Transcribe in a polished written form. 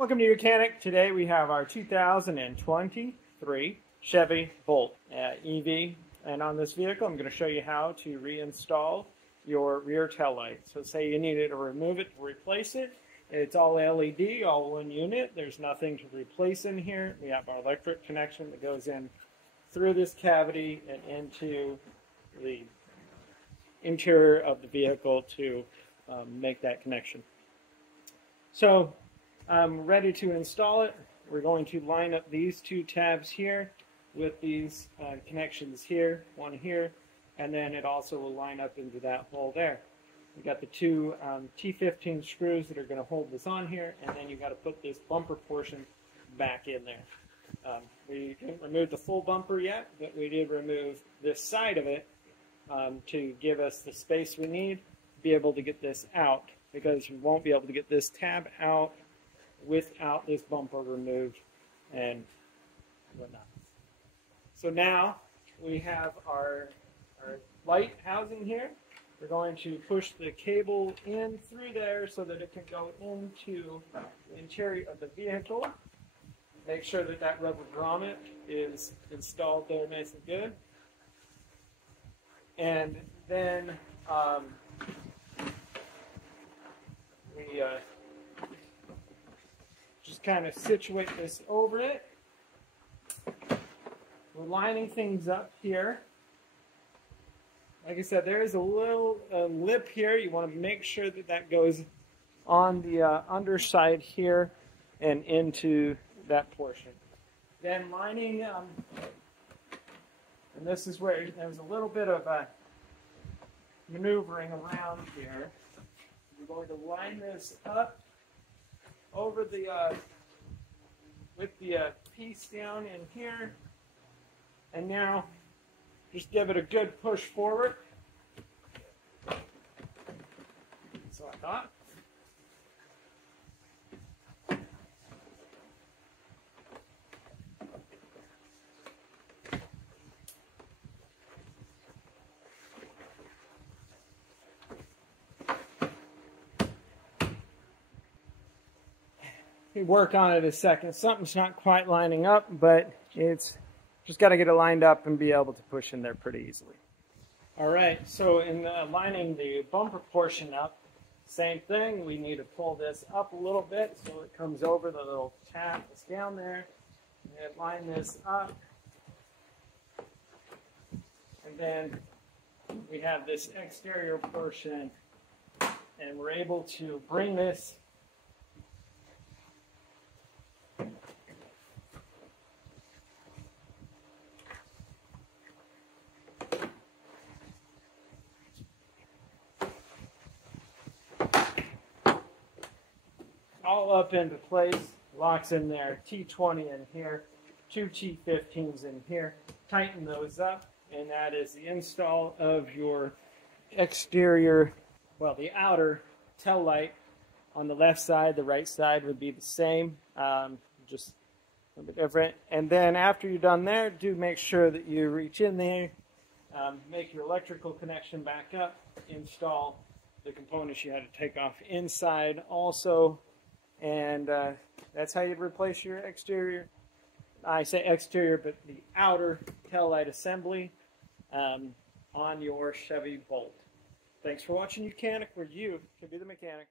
Welcome to Mechanic. Today we have our 2023 Chevy Bolt EV, and on this vehicle I'm going to show you how to reinstall your rear tail light. So say you needed to remove it to replace it. It's all LED, all one unit. There's nothing to replace in here. We have our electric connection that goes in through this cavity and into the interior of the vehicle to make that connection. So I'm ready to install it. We're going to line up these two tabs here with these connections here, one here, and then it also will line up into that hole there. We got the two T15 screws that are going to hold this on here, and then you got to put this bumper portion back in there. We didn't remove the full bumper yet, but we did remove this side of it to give us the space we need to be able to get this out, because we won't be able to get this tab out without this bumper removed and whatnot. So now we have our light housing here. We're going to push the cable in through there so that it can go into the interior of the vehicle. Make sure that that rubber grommet is installed there nice and good. And then we just kind of situate this over it. We're lining things up here. Like I said, there is a little lip here. You want to make sure that that goes on the underside here and into that portion. Then lining, and this is where there's a little bit of maneuvering around here. We're going to line this up over the with the piece down in here, and now just give it a good push forward. So I thought. We work on it a second. Something's not quite lining up, but it's just got to get it lined up and be able to push in there pretty easily. All right, so in lining the bumper portion up, same thing. We need to pull this up a little bit so it comes over the little tab that's down there. And line this up. And then we have this exterior portion, and we're able to bring this all up into place, locks in there, T20 in here, two T15s in here. Tighten those up, and that is the install of your exterior, well, the outer tail light on the left side. The right side would be the same, just a little bit different. And then after you're done there, do make sure that you reach in there, make your electrical connection back up, install the components you had to take off inside also. And that's how you'd replace your exterior. I say exterior, but the outer tail light assembly on your Chevy Bolt. Thanks for watching Mechanic, where you can be the mechanic.